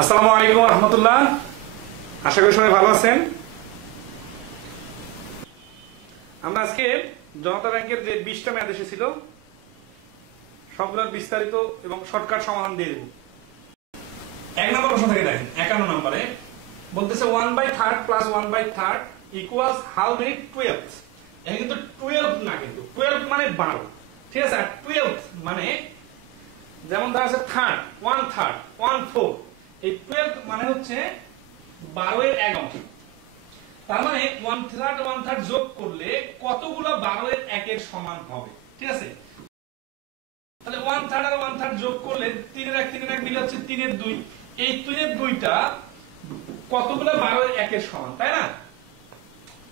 আসসালামু আলাইকুম ওয়া রাহমাতুল্লাহ। আশা করি সবাই ভালো আছেন। আমরা আজকে জনতা ব্যাংকের যে 20টা ম্যাথ এসেছিল সবগুলোর বিস্তারিত এবং শর্টকাট সমাধান দিয়ে দেব। এক নম্বর প্রশ্ন থেকে দেখেন 51 নম্বরে বলতেছে 1/3 প্লাস 1/3 ইকুয়ালস হাউ মেনি 12। এটা কিন্তু 12 না, কিন্তু 12 মানে 12, ঠিক আছে। আর 12 মানে যেমন ধরা আছে থার্ড, 1/3, 1/4, এই 12 মানে হচ্ছে 12 এর 1 অংশ। তার মানে 1/3 যোগ করলে কতগুলো 12 এর 1 এর সমান হবে, ঠিক আছে। তাহলে 1/3 আর 1/3 যোগ করলে 3 এর 1 মিলে হচ্ছে 3 এর 2। এই 3 এর 2টা কতগুলো 12 এর 1 এর সমান, তাই না?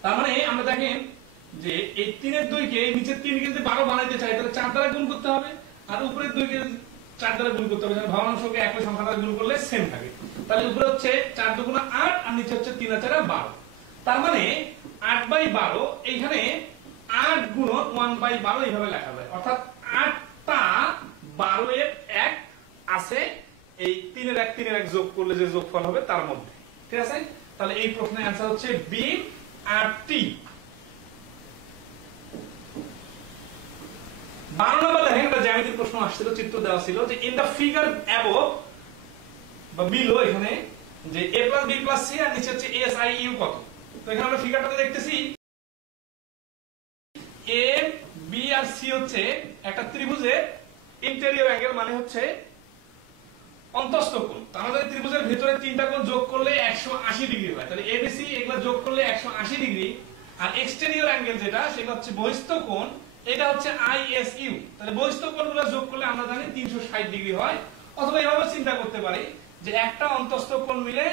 তার মানে আমরা দেখেন যে এই 3 এর 2 কে নিচের 3 কে যদি 12 বানাইতে চাই তাহলে 4 দ্বারা গুণ করতে হবে, আর উপরের 2 কে 4 দ্বারা গুণ করতে হবে। ভগ্নাংশকে একই সংখ্যা দ্বারা গুণ করলে সেম থাকে। তাহলে উপরে হচ্ছে 4 দুগুণা 8 আর নিচে হচ্ছে 3 আর 4 12। তার মানে 8/12 এইখানে 8 গুণন 1/12 এইভাবে লেখা যায়, অর্থাৎ 8টা 12 এর 1 আছে এই 3 এর 1 যোগ করলে যে যোগফল হবে তার মধ্যে, ঠিক আছে। তাহলে এই প্রশ্নের অ্যানসার হচ্ছে বি 8টি। 12 নম্বর দেখেন একটা জ্যামিতিক প্রশ্ন আসছিল, চিত্র দেওয়া ছিল যে ইন দা ফিগার অ্যাবভ বা বিলো, এখানে যে a + b + c আর নিচে হচ্ছে a i u কত। তো এখানে আমরা ফিগারটাতে দেখতেছি a b আর c হচ্ছে একটা ত্রিভুজের ইন্টেরিয়র অ্যাঙ্গেল, মানে হচ্ছে অন্তঃস্থ কোণ। তো আমাদের ত্রিভুজের ভিতরে তিনটা কোণ যোগ করলে 180 ডিগ্রি হয়। তাহলে abc এগুলা যোগ করলে 180 ডিগ্রি, আর এক্সটেরিয়র অ্যাঙ্গেল যেটা সেটা হচ্ছে বহিস্থ কোণ, এটা হচ্ছে ISU। তাহলে বহিস্থ কোণগুলো যোগ করলে আমরা জানি 360 ডিগ্রি হয়। অথবা এভাবে চিন্তা করতে পারি যে একটা অন্তঃস্থ কোণ মিলে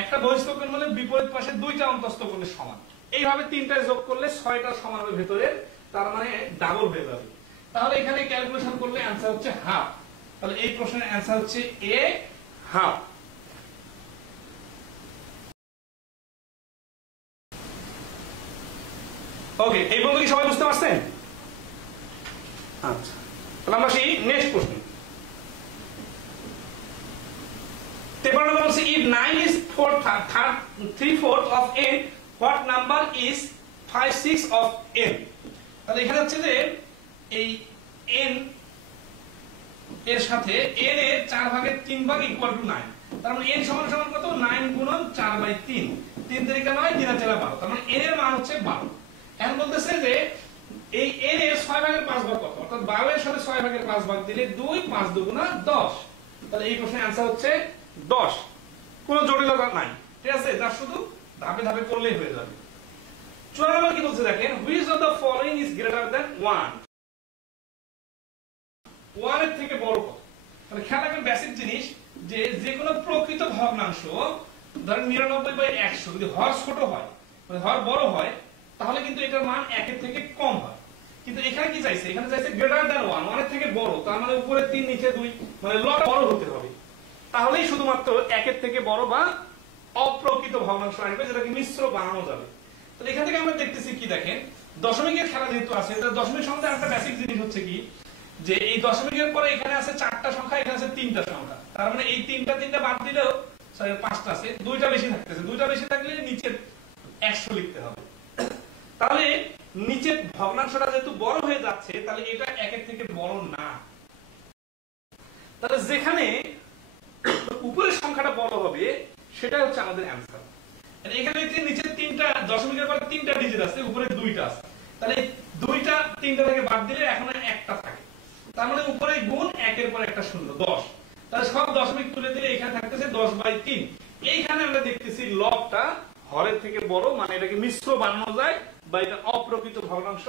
একটা বহিস্থ কোণ মিলে বিপরীত পাশে দুইটা অন্তঃস্থ কোণের সমান। এইভাবে তিনটা যোগ করলে 6টা সমান হবে ভেতরে, তার মানে ডাবল হয়ে যাবে। তাহলে এখানে ক্যালকুলেশন করলে आंसर হচ্ছে হাফ। তাহলে এই প্রশ্নের आंसर হচ্ছে a হাফ। ওকে, এই পর্যন্ত কি সবাই বুঝতে পারছেন? আচ্ছা, তাহলে আমরা সেই নেক্সট প্রশ্ন। 53 নম্বর বলছে if 9 is 3/4 of n, what number is 5/6 of n? তাহলে এখানে হচ্ছে যে এই n এর সাথে n এর 4/3 ইকুয়াল টু 9। তার মানে n সমান সমান কত? 9 গুণন 4/3, 3 3 9, 3 4 12। তার মানে n এর মান হচ্ছে 12। এখন বলতেছে যে এই n এর 6/5 ভাগ কত, অর্থাৎ 12 এর সাথে 6/5 ভাগ দিলে 2, 5 দুগুণা 10। তাহলে এই প্রশ্নের आंसर হচ্ছে 10। কোনো জটিলতা নাই, ঠিক আছে, যা শুধু ধাপে ধাপে করলেই হয়ে যাবে। 54 নম্বর কি বলছে দেখেন, which of the following is greater than 1? 1 এর থেকে বড় কত? তাহলে খেয়াল রাখবেন বেসিক জিনিস যে যে কোনো প্রকৃত ভগ্নাংশ ধরেন 99/100 যদি হর ছোট হয় মানে হর বড় হয় তাহলে কিন্তু এটার মান 1 এর থেকে কম হয়। কিন্তু এখানে কি চাইছে? এখানে চাইছে গ্রেটার দ্যান 1, 1 এর থেকে বড়। তার মানে উপরে 3 নিচে 2, মানে লব বড় হতে হবে। তাহলেই শুধুমাত্র 1 এর থেকে বড় বা অপ্রকৃত ভগ্নাংশ আসবে, যেটাকে মিশ্র বানানো যাবে। তাহলে এখান থেকে আমরা দেখতেছি কি দেখেন, দশমিকের খেলা যেহেতু আছে, তাহলে দশমিক সংখ্যা একটা বেসিক জিনিস হচ্ছে কি যে এই দশমিকের পরে এখানে আছে 4টা সংখ্যা, এখানে আছে 3টা সংখ্যা। তার মানে এই 3টা বাদ দিলেও 5টা আছে, 2টা বেশি থাকতেছে। 2টা বেশি থাকলে নিচে 100 লিখতে হবে। তাহলে নিচের ভগ্নাংশটা যেহেতু বড় হয়ে যাচ্ছে তাহলে এটা 1 এর থেকে বড় না। তাহলে যেখানে উপরের সংখ্যাটা বড় হবে সেটা হচ্ছে আমাদের आंसर। এখানে নিচের 3টা দশমিকের পরে 3টা ডিজিট আছে, উপরে 2টা আছে। তাহলে 2টা 3টা থেকে বাদ দিলে এখন একটা থাকে। তার মানে উপরে গুণ 1 এর পর একটা শূন্য, 10। তাহলে সব দশমিক তুলে দিলে এখানে থাকতেছে 10/3। এইখানে আমরা দেখতেছি লবটা হরের থেকে বড়, মানে এটাকে মিশ্র বানানো যায় বা এটা অপ্রকৃত ভগ্নাংশ,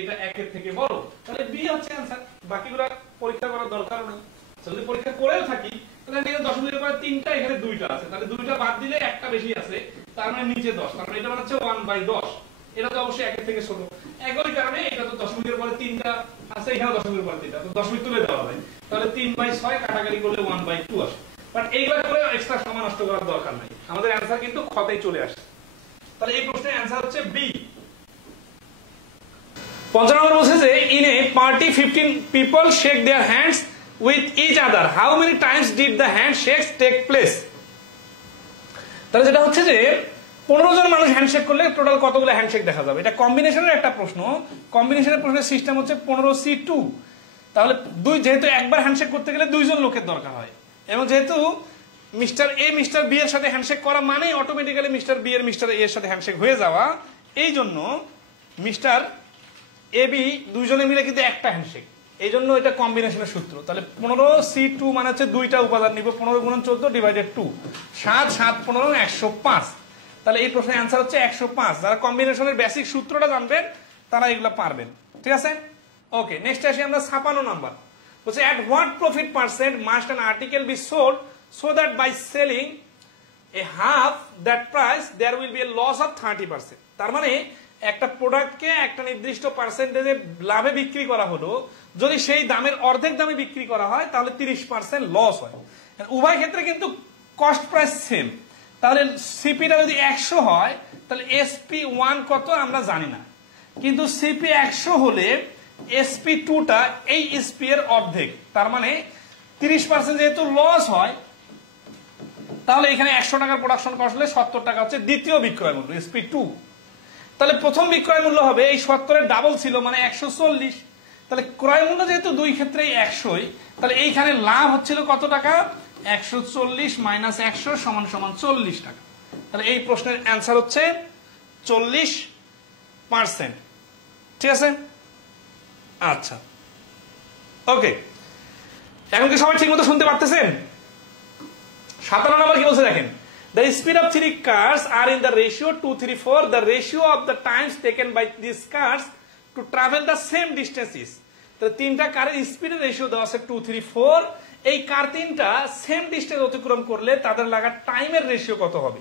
এটা 1 এর থেকে বড়। তাহলে বি হচ্ছে आंसर। বাকিগুলো পরীক্ষা করার দরকার নেই। যদি পরীক্ষা করেও থাকি তাহলে এখানে দশমিকের পরে 3টা, এখানে 2টা আছে, তাহলে 2টা বাদ দিলে একটা বেশি আছে, তার মানে নিচে 10। তার মানে এটা মানে হচ্ছে 1/10। এটা তো অবশ্যই 1 এর থেকে ছোট। একই কারণে এটা তো দশমিকের পরে 3টা আছে, এখানে দশমিকের পরে 3টা, তো দশমিক তুলে দেওয়া হয়। তাহলে 3/6 কাটাকাটি করলে 1/2 আসে। বাট এইগুলা করে এক্সট্রা সময় নষ্ট করার দরকার নাই, আমাদের आंसर কিন্তু খতেই চলে আসে। তাহলে এই প্রশ্নের आंसर হচ্ছে বি। 55 নম্বর বলছে যে in a party 15 people shake their hands with each other, how many times did the handshakes take place? তাহলে যেটা হচ্ছে যে 15 জন মানুষ হ্যান্ডশেক করলে টোটাল কতগুলো হ্যান্ডশেক দেখা যাবে। এটা কম্বিনেশনের একটা প্রশ্ন। কম্বিনেশনের প্রশ্নের সিস্টেম হচ্ছে 15C2। তাহলে যেহেতু একবার হ্যান্ডশেক করতে গেলে 2 জন লোকের দরকার হয়, এবং যেহেতু মিস্টার এ মিস্টার বি এর সাথে হ্যান্ডশেক করা মানে অটোমেটিক্যালি মিস্টার বি এর মিস্টার এ এর সাথে হ্যান্ডশেক হয়ে যাওয়া, এই জন্য মিস্টার এ বি দুইজনে মিলে কিন্তু একটা হ্যান্ডশেক, এই জন্য এটা কম্বিনেশনের সূত্র। তাহলে 15C2 মানে হচ্ছে দুইটা উপাদান নিব, 15 × 14 / 2, 7 7 15 105। তাহলে এই প্রশ্নের অ্যান্সার হচ্ছে 105। যারা কম্বিনেশনের বেসিক সূত্রটা জানবেন তারা এগুলো পারবেন, ঠিক আছে। ওকে, নেক্সট আসি আমরা 56 নাম্বার। বলছে at what profit percent must an article be sold so that by selling a half that price there will be a loss of 30%। তার মানে একটা প্রোডাক্টকে একটা নির্দিষ্ট পার্সেন্টেজে লাভে বিক্রি করা হলো, যদি সেই দামের অর্ধেক দামে বিক্রি করা হয় তাহলে 30% লস হয়। উভয় ক্ষেত্রে কিন্তু কস্ট প্রাইস সেম। তাহলে সিপিটা যদি 100 হয় তাহলে SP1 কত আমরা জানি না, কিন্তু সিপি 100 হলে SP2টা এই SP এর অর্ধেক, তার মানে 30% যেহেতু লস হয়, তাহলে এখানে 100 টাকার প্রোডাকশন কস্ট হলে 70 টাকা হচ্ছে দ্বিতীয় বিক্রয় মূল্য SP2। তাহলে প্রথম বিক্রয় মূল্য হবে এই 70 এর ডাবল ছিল মানে 140। তাহলে ক্রয় মূল্য যেহেতু দুই ক্ষেত্রেই 100ই, তাহলে এইখানে লাভ হচ্ছিল কত টাকা? 140 - 100 = 40 টাকা। তাহলে এই প্রশ্নের অ্যান্সার হচ্ছে 40%, ঠিক আছে। আচ্ছা, ওকে, এখন কি সবাই ঠিক মতো শুনতে পারতেছেন? 57 নম্বর কি বলছে দেখেন, the speed of 3 cars are in the ratio 2:3:4, the ratio of the times taken by these cars to travel the same distance is। তো তিনটা কারের স্পিডের রেশিও দেওয়া আছে 2:3:4। এই কার তিনটা সেম ডিস্টেন্স অতিক্রম করলে তাদের লাগা টাইমের রেশিও কত হবে?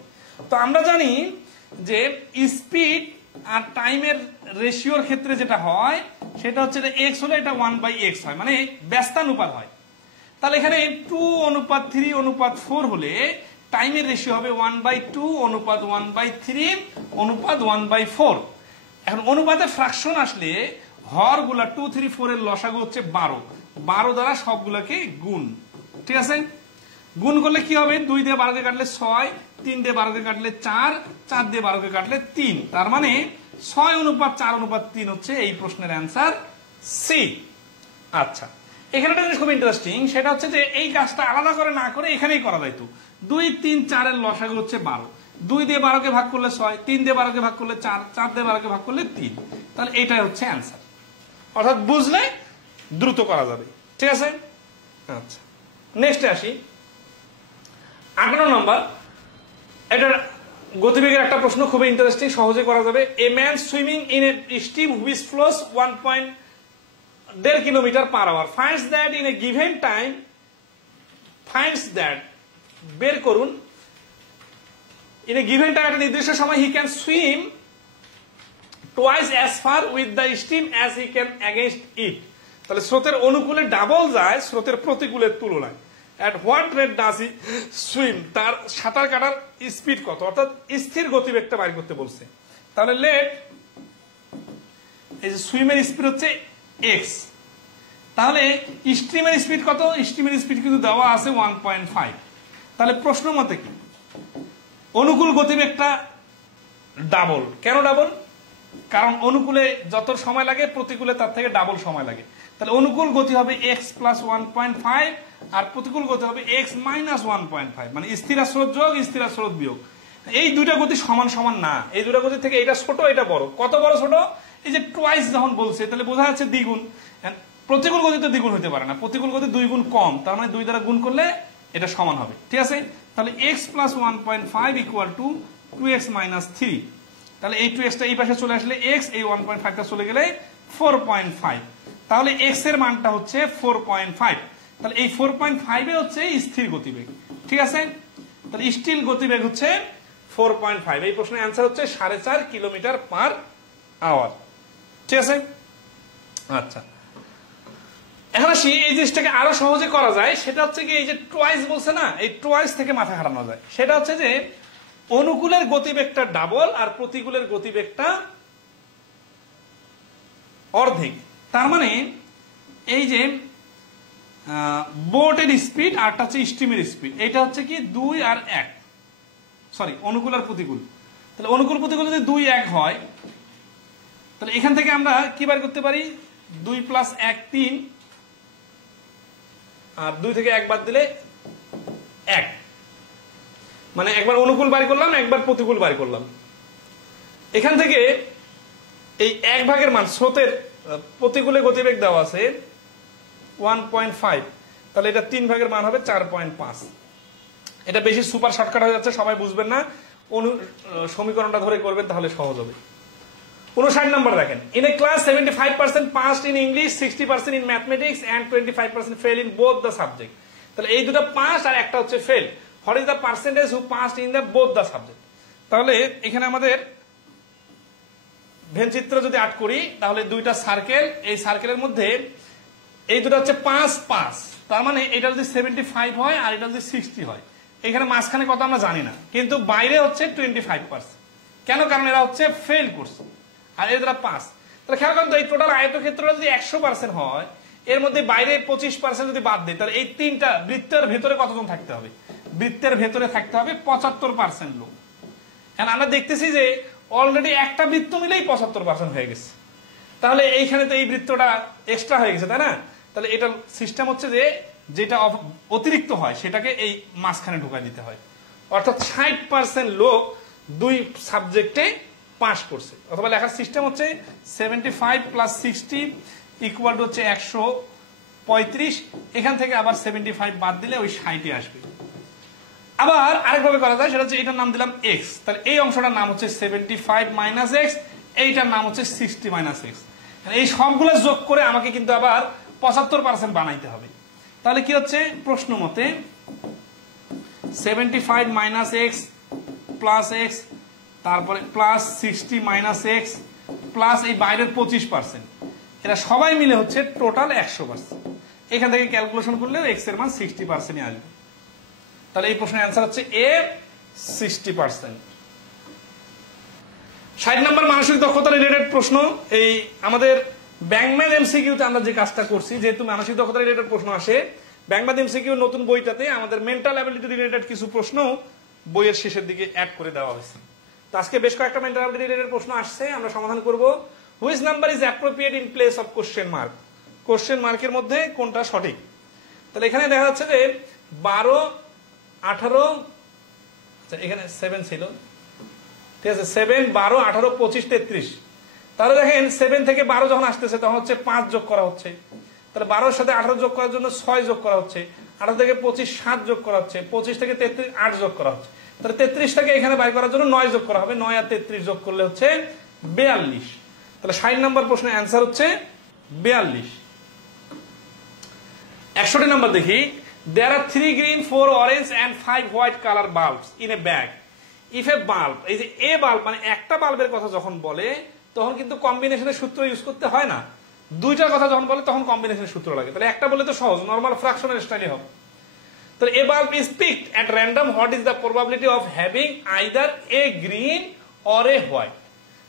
তো আমরা জানি যে স্পিড আর টাইমের রেশিওর ক্ষেত্রে যেটা হয় সেটা হচ্ছে যে x হলে এটা 1/x হয়, মানে ব্যস্তানুপাত হয়। তাহলে এখানে 2:3:4 হলে টাইমের রেশিও হবে 1/2 অনুপাত 1/3 অনুপাত 1/4। এখন অনুপাতে ফ্র্যাকশন আসলে হরগুলা 2 3 4 এর লসাগু হচ্ছে 12 দ্বারা সবগুলোকে গুণ, ঠিক আছে। গুণ করলে কি হবে? 2 দিয়ে 12 কে কাটলে 6, 3 দিয়ে 12 কে কাটলে 4, 4 দিয়ে 12 কে কাটলে 3। তার মানে 6:4:3 হচ্ছে এই প্রশ্নের অ্যান্সার সি। আচ্ছা, এখানে একটা জিনিস খুব ইন্টারেস্টিং, সেটা হচ্ছে যে এই কাজটা আলাদা করে না করে এখানেই করা যাইতো। 2 3 4 এর লসাগু হচ্ছে 12, 2 দিয়ে 12 কে ভাগ করলে 6, 3 দিয়ে 12 কে ভাগ করলে 4, 4 দিয়ে 12 কে ভাগ করলে 3। তাহলে এটাই হচ্ছে অ্যান্সার, অর্থাৎ বুঝলে দ্রুত করা যাবে, ঠিক আছে। আচ্ছা, নেক্সটে আসি 58 নম্বর। এটা গতিবেগের একটা প্রশ্ন, খুবই ইন্টারেস্টিং, সহজে করা যাবে। A man swimming in a stream which flows 1.5 km/h finds that in a given time, বের করুন, in a given time একটা নির্দিষ্ট সময় he can swim twice as far with the stream as he can against it। তাহলে স্রোতের অনুকূলে double যায় স্রোতের প্রতিকূলের তুলনায়। at what rate does he swim? তার সাঁতার কাটার স্পিড কত, অর্থাৎ স্থির গতিবেগটা বাইর করতে বলছে। তাহলে লেট এই যে সুইমের স্পিড হচ্ছে x, তাহলে স্ট্রিমের স্পিড কত? স্ট্রিমের স্পিড কিন্তু দেওয়া আছে 1.5। তাহলে প্রশ্ন মতে কি অনুকূল গতিবেগটা ডাবল। কেন ডাবল? কারণ অনুকূলে যত সময় লাগে প্রতিকূলে তার থেকে ডাবল সময় লাগে। তাহলে অনুকূল গতি হবে x + 1.5 আর প্রতিকূল গতি হবে x - 1.5, মানে স্থির স্রোত যোগ স্থির স্রোত বিয়োগ। এই দুইটা গতি সমান সমান না, এই দুইটা গতি থেকে এটা ছোট এটা বড়। কত বড় ছোট? এই যে টুয়াইস যখন বলছে তাহলে বোঝা যাচ্ছে দ্বিগুণ। প্রতিকূল গতি তো দ্বিগুণ হতে পারে না, প্রতিকূল গতি 2 গুণ কম, তার মানে 2 দ্বারা গুণ করলে এটা সমান হবে, ঠিক আছে। তাহলে x + 1.5 = 2x - 3। তাহলে এই 2x টা এই পাশে চলে আসলে x, এই 1.5 টা চলে গেলে 4.5। তাহলে x এর মানটা হচ্ছে 4.5। তাহলে এই 4.5 এ হচ্ছে স্থির গতিবেগ, ঠিক আছে। তাহলে স্থির গতিবেগ হচ্ছে 4.5। এই প্রশ্নের অ্যান্সার হচ্ছে 4.5 km/h, ঠিক আছে। আচ্ছা, এখন আসি এই জিনিসটাকে আরো সহজে করা যায়, সেটা হচ্ছে কি এই যে টুয়াইস বলছে না, এই টুয়াইস থেকে মাথা খাটানো যায়। সেটা হচ্ছে যে অনুকূলের গতিবেগটা ডাবল আর প্রতিকূলের গতিবেগটা অর্ধেক। তার মানে এই যে বোটের স্পিড আরটা হচ্ছে স্টিমের স্পিড। এটা হচ্ছে কি 2 আর 1, সরি অনুকূল আর প্রতিকূল। তাহলে অনুকূল প্রতিকূল যদি 2 1 হয় তাহলে এখান থেকে আমরা কি বার করতে পারি 2 + 1 3, আর 2 থেকে 1 বাদ দিলে 1, মানে একবার অনুকূল বার করলাম একবার প্রতিকূল বার করলাম। এখান থেকে এই 1 ভাগের মান স্রোতের প্রতিকূলে গতিবেগ দেওয়া আছে 1.5, তাহলে এটা 3 ভাগের মান হবে 4.5। এটা বেশি সুপার শর্টকাট হয়ে যাচ্ছে, সবাই বুঝবেন না, সমীকরণটা ধরে করবেন তাহলে সহজ হবে। 59 নম্বর দেখেন, in a class 75% passed in English, 60% in mathematics and 25% fail in both the subject। তাহলে এই দুটো পাস আর একটা হচ্ছে fail. What is the percentage who passed in the both the subject? তাহলে এখানে আমাদের ভেনচিত্র যদি আট করি তাহলে দুইটা সার্কেল, এই সার্কেলের মধ্যে এই দুটো হচ্ছে 5 5, তার মানে এটা যদি 75 হয় আর এটা যদি 60 হয়, এখানে মাঝখানে কত আমরা জানি না, কিন্তু বাইরে হচ্ছে 25%। কেন? কারণ এরা হচ্ছে ফেল করছে আর এরা পাস। তাহলে খেয়াল করেন তো, এই টোটাল আয়তক্ষেত্রটা যদি 100% হয়, এর মধ্যে বাইরে 25% যদি বাদ দেয়, তাহলে এই তিনটা বৃত্তের ভেতরে কতজন থাকতে হবে? বৃত্তের ভেতরে থাকতে হবে 75% লোক। এখন আমরা দেখতেছি যে অলরেডি একটা বৃত্ত মিলেই 75% হয়ে গেছে, তাহলে এইখানে তো এই বৃত্তটা এক্সট্রা হয়ে গেছে, তাই না? তাহলে এটা সিস্টেম হচ্ছে যে যেটা অতিরিক্ত হয় সেটাকে এই মাঝখানে ঢুকাই দিতে হয়। অর্থাৎ 60% লোক দুই সাবজেক্টে পাস করছে, অথবা লেখার সিস্টেম হচ্ছে 75 + 60 = হচ্ছে 135। এখান থেকে আবার 75 বাদ দিলে ওই 60 আসবে। আবার আরেকভাবে করা যায়, সেটা হচ্ছে এটার নাম দিলাম x, তাহলে এই অংশটার নাম হচ্ছে 75 - x, এইটার নাম হচ্ছে 60 - x। এই সবগুলো যোগ করে আমাকে কিন্তু আবার 75% বানাইতে হবে। তাহলে কি হচ্ছে প্রশ্ন মতে 75 - x + x, তারপরে +60 - x প্লাস এই বাইরের 25%, এরা সবাই মিলে হচ্ছে টোটাল 100%। এখান থেকে ক্যালকুলেশন করলেও x এর মান 60%ই আসবে। তাহলে এই প্রশ্নের অ্যান্সার হচ্ছে A, 60%। 60 নম্বর মানসিক দক্ষতা রিলেটেড প্রশ্ন। এই আমাদের ব্যাংকম্যান এমসিকিউতে আমরা যে কাজটা করছি, যেহেতু মানসিক দক্ষতা রিলেটেড প্রশ্ন আসে, ব্যাংকম্যান এমসিকিউ নতুন বইটাতে আমাদের মেন্টাল অ্যাবিলিটি রিলেটেড কিছু প্রশ্ন বইয়ের শেষের দিকে অ্যাড করে দেওয়া হয়েছে। তো আজকে বেশ কয়েকটা মেন্টাল অ্যাবিলিটি রিলেটেড প্রশ্ন আসছে, আমরা সমাধান করব। Which number is appropriate in place of question mark? Question মার্কের মধ্যে কোনটা সঠিক? তাহলে এখানে দেখা যাচ্ছে যে 12 18, আচ্ছা এখানে 7 ছিল, ঠিক আছে, 7 12 18 25 33। তাহলে দেখেন 7 থেকে 12 যখন আসতেছে তখন হচ্ছে 5 যোগ করা হচ্ছে, তাহলে 12 এর সাথে 18 যোগ করার জন্য 6 যোগ করা হচ্ছে, 18 থেকে 25 7 যোগ করা হচ্ছে, 25 থেকে 33 8 যোগ করা হচ্ছে, তাহলে 33 থেকে এখানে বাই করার জন্য 9 যোগ করা হবে, 9 আর 33 যোগ করলে হচ্ছে 42। তাহলে 60 নম্বর প্রশ্নের অ্যান্সার হচ্ছে 42। 61 নম্বর দেখি, there are 3 green 4 orange and 5 white color bulbs in a bag if a bulb, এই যে a বাল্ব মানে একটা বাল্বের কথা যখন বলে তখন কিন্তু কম্বিনেশনের সূত্র ইউজ করতে হয় না, দুইটার কথা যখন বলে তখন কম্বিনেশনের সূত্র লাগে। তাহলে একটা বলে তো সহজ, নরমাল ফ্র্যাকশনের স্টাইলে হবে। তাহলে a bulb is picked at random, what is the probability of having either a green or a white?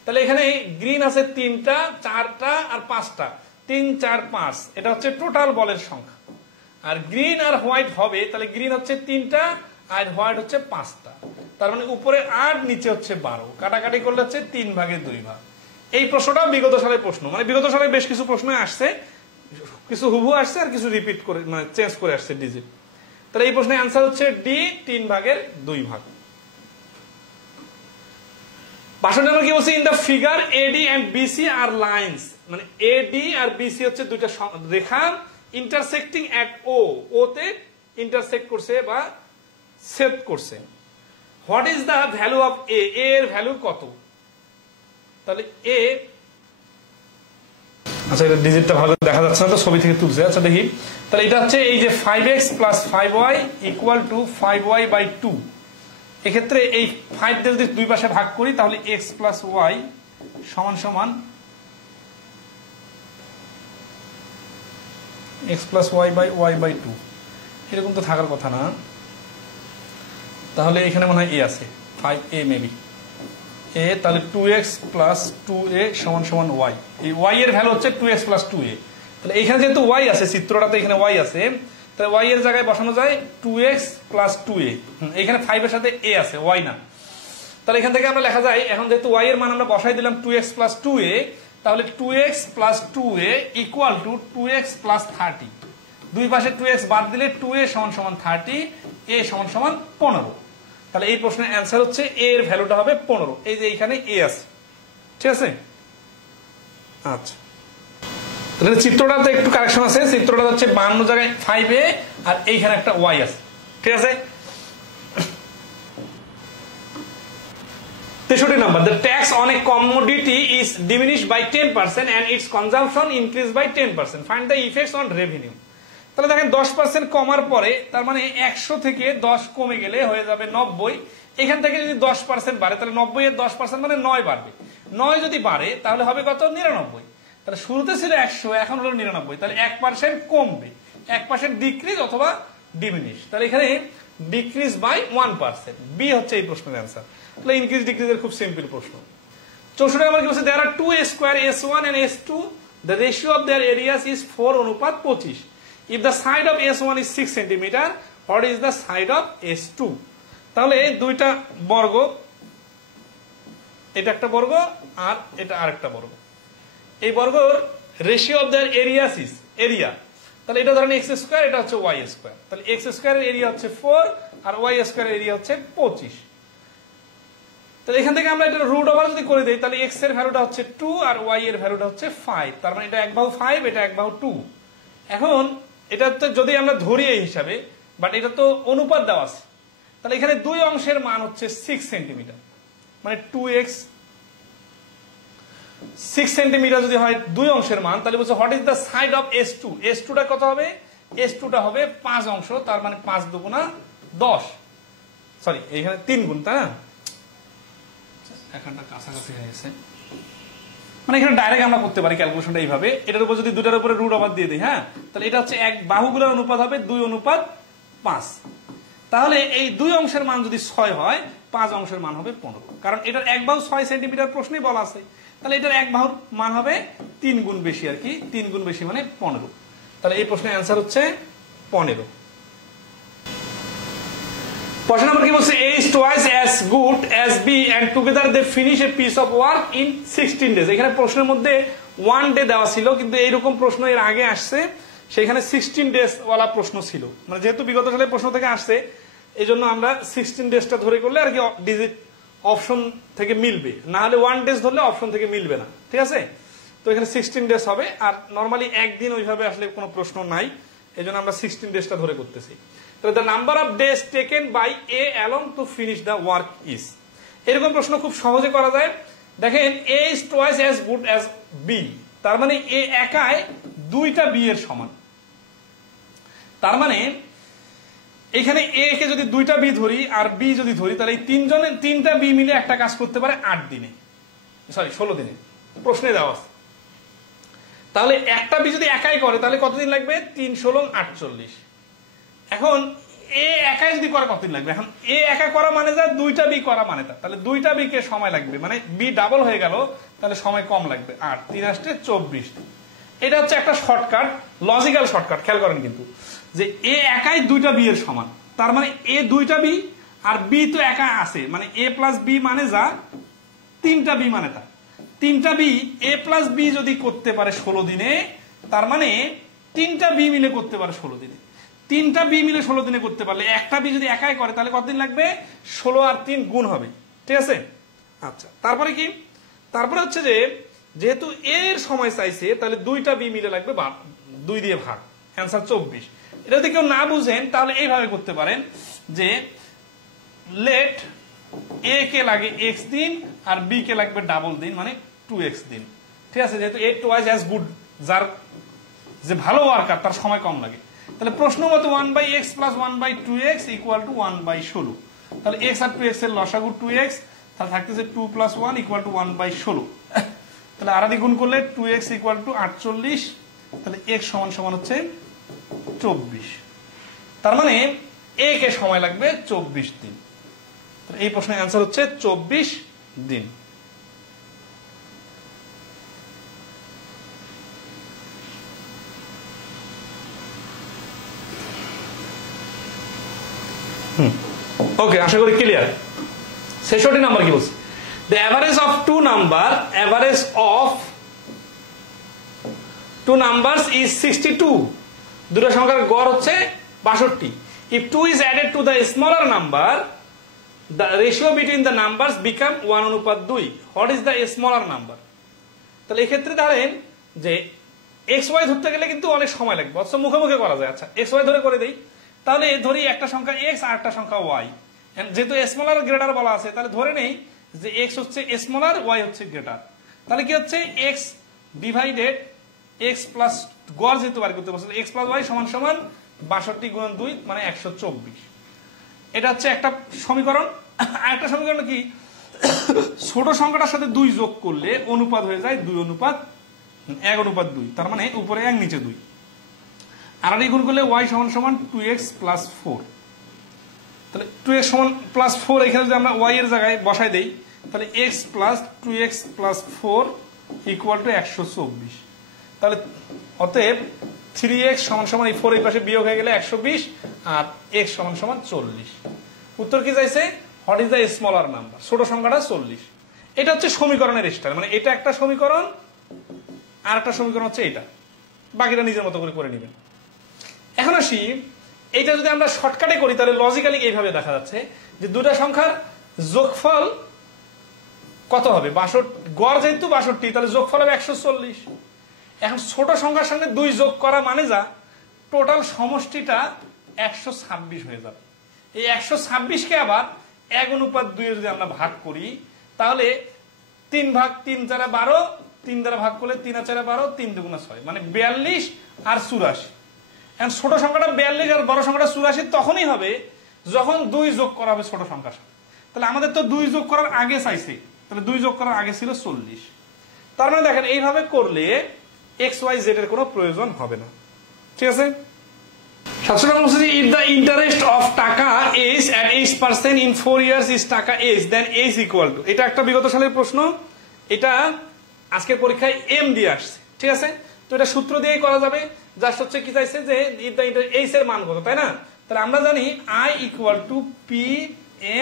তাহলে এখানে গ্রিন আছে 3টা 4টা আর 5টা, 3 4 5, এটা হচ্ছে টোটাল বলের সংখ্যা। আর গ্রিন আর হোয়াইট হবে, তাহলে গ্রিন হচ্ছে 3টা আর হোয়াইট হচ্ছে 5টা, তার মানে উপরে 8 নিচে হচ্ছে 12, কাটাকাটি করলে হচ্ছে 3 ভাগে 2 ভাগ। এই প্রশ্নটাও বিগত সালের প্রশ্ন, মানে বিগত সালে বেশ কিছু প্রশ্ন আসছে, কিছু হুবহু আসছে আর কিছু রিপিট করে মানে চেঞ্জ করে আসছে ডিজিট। তাহলে এই প্রশ্নের অ্যান্সার হচ্ছে ডি, 3 ভাগের 2 ভাগ। 62 নম্বর কি বলছে, in the figure AD and BC are lines, মানে এডি আর বিসি হচ্ছে দুইটা রেখা ইন্টারসেক্টিং এট ও, ওতে ইন্টারসেক্ট করছে বা ছেদ করছে। What is the value of A, এর ভ্যালু কত? তাহলে এ, আচ্ছা এটা ডিজিটটা ভালো দেখা যাচ্ছে না তো, ছবি থেকে তুলছে, আচ্ছা দেখি। তাহলে এটা হচ্ছে এই যে 5x + 5y = 5y/2। এক্ষেত্রে এই 5 দিয়ে যদি দুই পাশে ভাগ করি তাহলে x + y = x + y/y/2, এরকম তো থাকার কথা না। তাহলে এখানে মনে হয় a আছে, 5a মেবি a, তাহলে 2x + 2a = y। এই y এর ভ্যালু হচ্ছে 2x + 2a, তাহলে এখানে যেহেতু ওয়াই আছে, চিত্রটাতে এখানে ওয়াই আছে, তাহলে ওয়াই এর জায়গায় বসানো যায় 2x প্লাস 2a। এখানে 5 এর সাথে a আছে, ওয়াই না। তাহলে এখান থেকে আমরা লেখা যায়, এখন যেহেতু ওয়াই এর মান আমরা বসাই দিলাম 2x প্লাস 2a, তাহলে 2x plus 2a equal to 2x plus 30। দুই পাশে 2x বাদ দিলে 2a সমান সমান 30, a সমান সমান 15। তাহলে এই প্রশ্নের অ্যান্সার হচ্ছে a এর ভ্যালুটা হবে 15। এই যে এখানে a আছে, ঠিক আছে। আচ্ছা, তাহলে চিত্রটাতে একটু কারেকশন আছে, চিত্রটা হচ্ছে 52 জায়গায় 5a আর এইখানে একটা y আছে, ঠিক আছে। 63 number, the tax on a commodity is diminished by 10% and its consumption increased by 10%. Find the effects on revenue. তাহলে দেখেন 10% কমার পরে, তার মানে 100 থেকে 10 কমে গেলে হয়ে যাবে 90। এখান থেকে যদি 10% বাড়ে, তাহলে 90 এর 10% মানে 9 বাড়বে। 9 যদি বাড়ে তাহলে হবে কত? 99। তাহলে শুরুতে ছিল 100, এখন হলো 99, তাহলে 1% কমবে। 1% ডিক্রিজ অথবা ডিমিনিশ, তাহলে এখানে ডিক্রিজ বাই 1%। বি হচ্ছে এই প্রশ্নের অ্যান্সার। তাহলে ইনক্রিজ ডিক্রিজের খুব সিম্পল প্রশ্ন। 64 নম্বর কি বলছে? দেয়ার আর 2 square S1 and S2, the ratio of their areas is 4 অনুপাত 25. If the side of S1 is 6 cm, what is the side of S2? তাহলে দুইটা বর্গ, এটা একটা বর্গ আর এটা আরেকটা বর্গ, এই বর্গর ratio of their areas is area. তাহলে এটা ধরেন x স্কয়ার, এটা হচ্ছে y স্কয়ার। তাহলে x স্কয়ারের এরিয়া হচ্ছে 4 আর y স্কয়ারের এরিয়া হচ্ছে 25। তাহলে এখান থেকে আমরা এটা রুট ওভার যদি করে দেই, তাহলে x এর ভ্যালুটা হচ্ছে 2 আর y এর ভ্যালুটা হচ্ছে 5। তার মানে এটা 1/5, এটা 1/2। এখন এটা তো যদি আমরা ধরি এই হিসাবে, বাট এটা তো অনুপাত দেওয়া আছে, তাহলে এখানে দুই অংশের মান হচ্ছে 6 সেন্টিমিটার, মানে 2x 6 সেন্টিমিটার যদি হয় দুই অংশের মান, তাহলে বলছে what is the side of S2? S2টা কত হবে? S2টা হবে 5 অংশ, তার মানে 5 দুগুণা 10, সরি এখানে 3 গুণ, তাই না? এখানটা কাছাকাছি হয়ে গেছে, মানে এখানে ডাইরেক্ট আমরা করতে পারি ক্যালকুলেশনটা এইভাবে। এটার উপর যদি দুটার উপরে রুট ওভার দিয়ে দিই, হ্যাঁ, তাহলে এটা হচ্ছে এক বাহুগুলোর অনুপাত হবে 2:5। তাহলে এই দুই অংশের মান যদি 6 হয়, 5 অংশের মান হবে 15, কারণ এটার 1 বাহু 6 সেন্টিমিটার প্রশ্নেই বলা আছে। তাহলে এটার 1 বাহুর মান হবে 3 গুণ বেশি, আর কি 3 গুণ বেশি মানে 15। তাহলে এই প্রশ্নের অ্যান্সার হচ্ছে 15। প্রশ্ন নম্বর কি বলছে? A is twice as good as B and together they finish a piece of work in 16 days. এখানে প্রশ্নের মধ্যে 1 ডে দেওয়া ছিল, কিন্তু এইরকম প্রশ্ন এর আগে আসছে, সেখানে 16 ডেজ ওয়ালা প্রশ্ন ছিল। মানে যেহেতু বিগত সালে প্রশ্ন থেকে আসছে, এই জন্য আমরা 16 ডেজটা ধরে করলে আর কি ডিজিট অপশন থেকে মিলবে, না হলে 1 ডেজ ধরলে অপশন থেকে মিলবে না, ঠিক আছে। তো এখানে 16 ডেজ হবে, আর নর্মালি একদিন ওইভাবে আসলে কোনো প্রশ্ন নাই, এই জন্য আমরা 16 ডেজটা ধরে করতেছি। তাহলে the number of days taken by A alone to finish the work is, এরকম প্রশ্ন খুব সহজে করা যায়। দেখেন A is twice as good as B, তার মানে A একাই 2টা B এর সমান। তার মানে এখানে A কে যদি 2টা B ধরি আর B যদি ধরি, তাহলে এই 3টা B মিলে একটা কাজ করতে পারে 8 দিনে, সরি 16 দিনে, প্রশ্নে দেওয়া আছে। তাহলে একটা B যদি একাই করে তাহলে কতদিন লাগবে? 3 16 48। এখন এ একাই যদি করে কতদিন লাগবে? এখন এ একা করা মানে যা, 2টা বি করা মানে তা, তাহলে 2টা বি কে সময় লাগবে, মানে বি ডাবল হয়ে গেল, তাহলে সময় কম লাগবে। 8 3 আসতে 24। এটা হচ্ছে একটা শর্টকাট, লজিক্যাল শর্টকাট, খেয়াল করেন কিন্তু, যে এ একাই 2টা বি এর সমান, তার মানে এ 2টা বি আর বি তো একা আছে, মানে এ প্লাস বি মানে যা, 3টা বি মানে তা। 3টা বি এ প্লাস বি যদি করতে পারে 16 দিনে, তার মানে 3টা বি মিলে করতে পারে 16 দিনে। 3টা বি মিলে 16 দিনে করতে পারলে, একটা বি যদি একাই করে তাহলে কতদিন লাগবে? 16 আর 3 গুণ হবে, ঠিক আছে। আচ্ছা, তারপরে কি? তারপরে হচ্ছে যে যেহেতু এর সময় চাইছে, তাহলে 2টা বি মিলে লাগবে 2 দিয়ে ভাগ, অ্যান্সার 24। এটা যদি কেউ না বুঝেন তাহলে এইভাবে করতে পারেন যে লেট এ কে লাগে x দিন আর বি কে লাগবে ডাবল দিন, মানে 2x দিন, ঠিক আছে। যেহেতু A twice as good, যার যে ভালো ওয়ার্কার তার সময় কম লাগে, তাহলে প্রশ্ন মতো 1/x plus 1/2x equal to 1/16। তাহলে x আর 2x এর লসাগু 2x, তাহলে থাকতেছে 2 + 1 ইকুয়াল টু 1/16। তাহলে আড়াআড়ি গুণ করলে 2x ইকুয়াল টু 48, তাহলে x সমান সমান হচ্ছে 24। তার মানে a কে সময় লাগবে 24 দিন। তাহলে এই প্রশ্নের অ্যান্সার হচ্ছে 24 দিন। ওকে, আশা করি ক্লিয়ার। 66 নাম্বার কি বলছে, the average of two numbers is 62, দুটো সংখ্যার গড় হচ্ছে 62। if 2 is added to the smaller number, the ratio between the numbers become 1:2। what is the smaller number? তাহলে এই ক্ষেত্রে ধরেন যে xy ধরতে গেলে কিন্তু অনেক সময় লাগবে, অথচ মুখে মুখে করা যায়। আচ্ছা xy ধরে করে দেই, তাহলে ধরি একটা সংখ্যা x আর একটা সংখ্যা y, যেহেতু স্মলার গ্রেটার বলা আছে তাহলে ধরে নেই যে x হচ্ছে স্মলার, y হচ্ছে গ্রেটার। তাহলে কি হচ্ছে x ডিভাইডেড x প্লাস গড় যেহেতু বার করতে বলছে x প্লাস y সমান সমান 62 গুণন 2 মানে 124। এটা হচ্ছে একটা সমীকরণ। আরেকটা সমীকরণ কি, ছোট সংখ্যাটার সাথে 2 যোগ করলে অনুপাত হয়ে যায় 2:1:2, তার মানে উপরে 1 নিচে 2। আর গুণ করলে y সমান সমান 2x প্লাস 4। তাহলে 2x সমান প্লাস 4 এখানে যদি আমরা y এর জায়গায় বসাই দেই তাহলে x plus 2x plus 4 equal to 124। তাহলে অতএব 3x সমান সমান এই 4 এই পাশে বিয়োগ হয়ে গেলে 120 আর x সমান সমান 40। উত্তর কি চাইছে, what is the smaller number, ছোট সংখ্যাটা 40। এটা হচ্ছে সমীকরণের স্টাইল, মানে এটা একটা সমীকরণ আর একটা সমীকরণ হচ্ছে এটা, বাকিটা নিজের মতো করে নেবেন। এখন আসি, এটা যদি আমরা শর্টকাটে করি তাহলে লজিক্যালি এইভাবে দেখা যাচ্ছে যে দুটা সংখ্যার যোগফল কত হবে, 62, গড় যেহেতু 62 তাহলে যোগফল হবে 140। এখন ছোট সংখ্যার সঙ্গে 2 যোগ করা মানে যা টোটাল সমষ্টিটা 126 হয়ে যাবে। এই 126 কে আবার 1:2 যদি আমরা ভাগ করি তাহলে 3 ভাগ 3 4 12, 3 দ্বারা ভাগ করলে 3 আর 4 12, 3 2 6 মানে 42 আর 84। এখন ছোট সংখ্যাটা 42 আর বড় সংখ্যাটা 84 তখনই হবে যখন 2 যোগ করা হবে ছোট সংখ্যার সাথে। তাহলে আমাদের তো 2 যোগ করার আগে চাইছে, তাহলে 2 যোগ করার আগে ছিল 40। তার মানে দেখেন এইভাবে করলে xyz এর কোনো প্রয়োজন হবে না, ঠিক আছে। 700 টাকা বলছে if the interest of টাকা is at 8% in 4 years is টাকা is, then is equal to, এটা একটা বিগত সালের প্রশ্ন, এটা আজকের পরীক্ষায় m দিয়ে আসছে, ঠিক আছে। তো এটা সূত্র দিয়েই করা যাবে, জাস্ট হচ্ছে কি চাইছে যে if the interest h এর মান কত, তাই না। তাহলে আমরা জানি I equal to p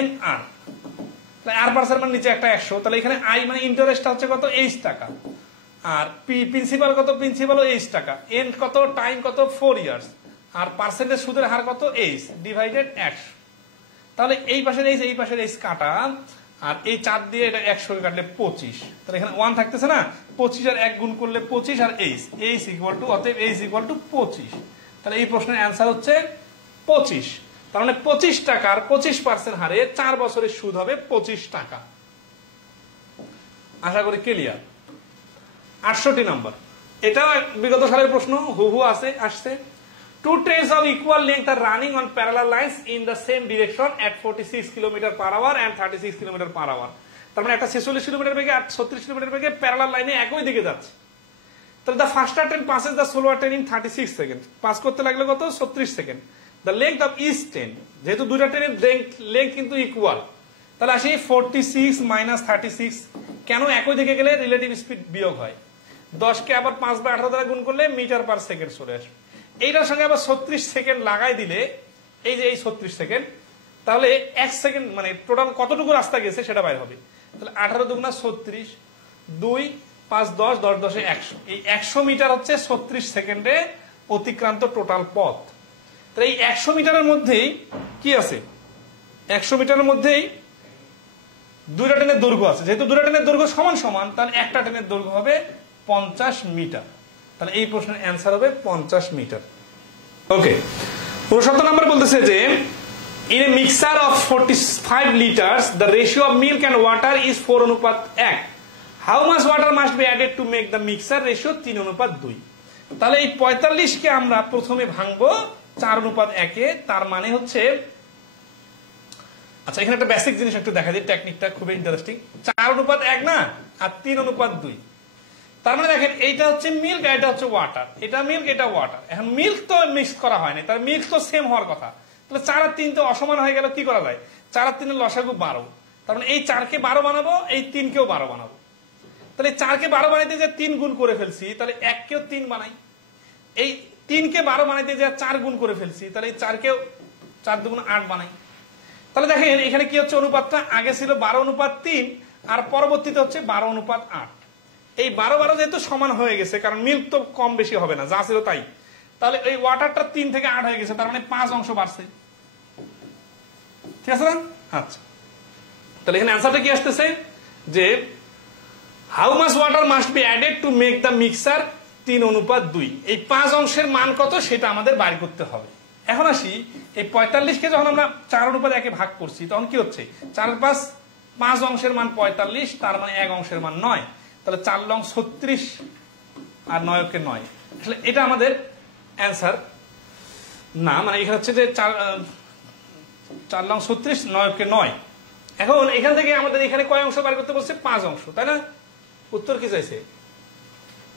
n r, তাহলে r পার্সেন্ট মানে নিচে একটা 100, তাহলে এখানে I মানে ইন্টারেস্টটা হচ্ছে কত, h টাকা, আর p প্রিন্সিপাল কত, প্রিন্সিপাল h টাকা, n কত, টাইম কত 4 ইয়ার্স, আর পার্সেন্টেজ সুদের হার কত h ডিভাইডেড 100। তাহলে এই পাশের h এই পাশের h কাটা, আর এই 4 দিয়ে এটা 100 কে কাটলে 25, তাহলে এখানে 1 থাকতেছে না, 25 আর 1 গুণ করলে 25 আর h ইকুয়াল টু, অতএব h ইকুয়াল টু 25। তাহলে এই প্রশ্নের অ্যান্সার হচ্ছে 25। তার মানে 25 টাকার 25% হারে 4 বছরের সুদ হবে 25 টাকা। আশা করি ক্লিয়ার। 68 নাম্বার, এটাও বিগত সালের প্রশ্ন, হুবহু আসছে। Two trains of equal length are running on parallel lines in the same direction at 46 km/h and 36 km/h। তার মানে একটা 46 কিলোমিটার বেগে আর 36 কিলোমিটার বেগে প্যারালাল লাইনে একই দিকে যাচ্ছে। তাহলে the faster train passes the slower train in 36 seconds, pass করতে লাগলো কত, 36 second. The length of each train, যেহেতু দুইটা ট্রেনের লেংথ কিন্তু ইকুয়াল, তাহলে আসি 46 - 36, কেন একই দিকে গেলে রিলেটিভ স্পিড বিয়োগ হয়, 10 কে আবার 5/18 দ্বারা গুণ করলে মিটার পার সেকেন্ড চলে আসবে। এইটার সঙ্গে আবার 36 সেকেন্ড লাগাই দিলে, এই যে এই 36 সেকেন্ড, তাহলে 1 সেকেন্ড মানে টোটাল কতটুকু রাস্তা গেছে সেটা বাইর হবে। তাহলে 18 দুগুণা 36, 2 5 10 10 10 100, এই 100 মিটার হচ্ছে 36 সেকেন্ডে অতিক্রান্ত টোটাল পথ। তাহলে এই 100 মিটারের মধ্যেই কি আছে, 100 মিটারের মধ্যেই দুইটা ট্রেনের দৈর্ঘ্য আছে, যেহেতু দুইটা ট্রেনের দৈর্ঘ্য সমান সমান, তাহলে একটা ট্রেনের দৈর্ঘ্য হবে 50 মিটার। তাহলে এই প্রশ্নের অ্যান্সার হবে 50 মিটার। ওকে, 69 নাম্বার বলতেছে যে in a mixture of 45 liters the ratio of milk and water is 4:1, how much water must be added to make the mixture ratio 3:2। তাহলে এই 45 কে আমরা প্রথমে ভাঙবো 4:1 এ, তার মানে হচ্ছে, আচ্ছা এখানে একটা বেসিক জিনিস একটু দেখা যায়, টেকনিকটা খুবই ইন্টারেস্টিং। 4:1 না, আর 3:2, তার মানে দেখেন এইটা হচ্ছে মিল্ক আর এটা হচ্ছে ওয়াটার, এটা মিল্ক এটা ওয়াটার। এখন মিল্ক তো মিক্স করা হয় না, তার মিল্ক তো সেম হওয়ার কথা, তাহলে 4 আর 3 তো অসমান হয়ে গেল, কি করা যায়, 4 আর 3 এর লসাগু 12, তার মানে এই 4 কে 12 বানাবো, এই 3 কেও 12 বানাবো। তাহলে 4 কে 12 বানাইতে যে 3 গুণ করে ফেলছি, তাহলে 1 কেও 3 বানাই, এই 3 কে 12 বানাইতে যে 4 গুণ করে ফেলছি, তাহলে এই 4 কেও 4 2 8 বানাই, তাহলে দেখেন এখানে কি হচ্ছে, অনুপাতটা আগে ছিল 12:3 আর পরবর্তীতে হচ্ছে 12:8। এই 12 যেহেতু সমান হয়ে গেছে, কারণ মিল্ক তো কম বেশি হবে না, যা ছিল তাই, তাহলে এই ওয়াটারটা 3 থেকে 8 হয়ে গেছে, তার মানে 5 অংশ বাড়ছে। ঠিক আছে না? আচ্ছা, তাহলে এখানে অ্যান্সারটা কি আসতেছে যে how much water must be added to make the mixer 3:2। এই 5 অংশের মান কত সেটা আমাদের বাইর করতে হবে। এখন আসি, এই 45কে যখন আমরা 4:1 ভাগ করছি তখন কি হচ্ছে, 4/5 অংশের মান 45, তার মানে 1 অংশের মান 9, তাহলে 4 লং 36 আর 9 9। আসলে এটা আমাদের অ্যান্সার না, মানে এখানে হচ্ছে যে 4 লং 36, 9 9। এখন এখান থেকে আমাদের এখানে কয় অংশ বাইর করতে বলছে, 5 অংশ, তাই না? উত্তর কি চাইছে,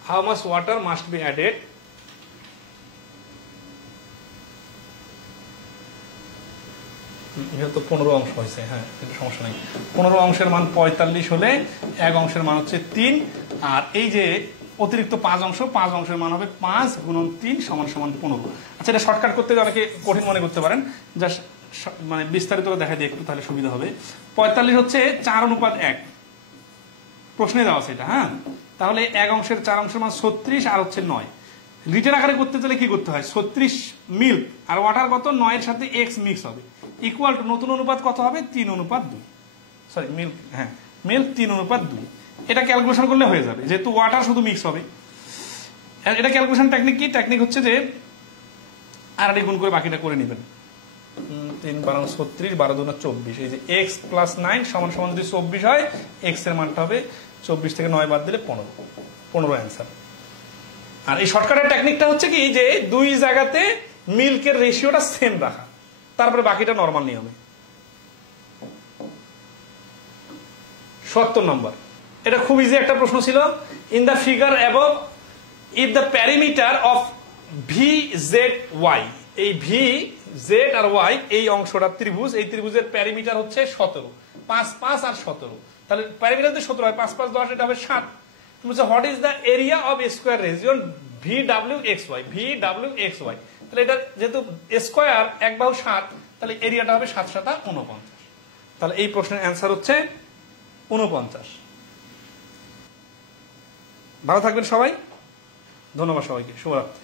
how much water must be added তো 15 অংশ হয়েছে। হ্যাঁ, এটা সমস্যা নেই। 15 অংশের মান 45 হলে 1 অংশের মান হচ্ছে 3, আর এই যে অতিরিক্ত 5 অংশের মান হবে 5 গুণন 3 সমান 15। আচ্ছা, এটা শর্টকাট করতে অনেকে কঠিন মনে করতে পারেন, জাস্ট মানে বিস্তারিত দেখা দিয়ে একটু তাহলে সুবিধা হবে। 45 হচ্ছে 4:1, প্রশ্নে দেওয়া আছে এটা। হ্যাঁ, তাহলে 1 অংশের 4 অংশের মান 36 আর হচ্ছে 9। রিটেন আকারে করতে চাইলে কি করতে হয়, 36 মিল্ক আর ওয়াটার কত, 9 এর সাথে এক্স মিক্স হবে, ইকুয়াল টু নতুন অনুপাত কত হবে, 3:2। সরি, মিল্ক, হ্যাঁ মিল্ক 3:2। এটা ক্যালকুলেশন করলে হয়ে যাবে, যেহেতু ওয়াটার শুধু মিক্স হবে। এটা ক্যালকুলেশন টেকনিক কি, টেকনিক হচ্ছে যে আর গুণ করে বাকিটা করে নেবেন। 3 12 36, 12 2 24। এই যে এক্স প্লাস 9 সমান সমান যদি 24 হয়, এক্স এর মানটা হবে 24 থেকে 9 বাদ দিলে 15 অ্যান্সার। আর এই শর্টকাটের টেকনিকটা হচ্ছে কি, যে দুই জায়গাতে মিল্কের রেশিওটা সেম রাখা, তারপরে বাকিটা নরমাল নিয়মে। 70 নম্বর, এটা খুব ইজি একটা প্রশ্ন ছিল। In the figure above if the perimeter of V Z Y, এই ভি জেড আর ওয়াই এই অংশটা ত্রিভুজ, এই ত্রিভুজের প্যারিমিটার হচ্ছে 17, 5 5 আর 17, তাহলে প্যারিমিটার যদি 17 হয়, 5 5 10, এটা হবে 7। What is the area of square region V W X Y, V W X Y, তাহলে এটা যেহেতু স্কোয়ার 1/7, তাহলে এরিয়াটা হবে 7 7 49। তাহলে এই প্রশ্নের অ্যান্সার হচ্ছে 49। ভালো থাকবেন সবাই, ধন্যবাদ সবাইকে, শুভরাত্রি।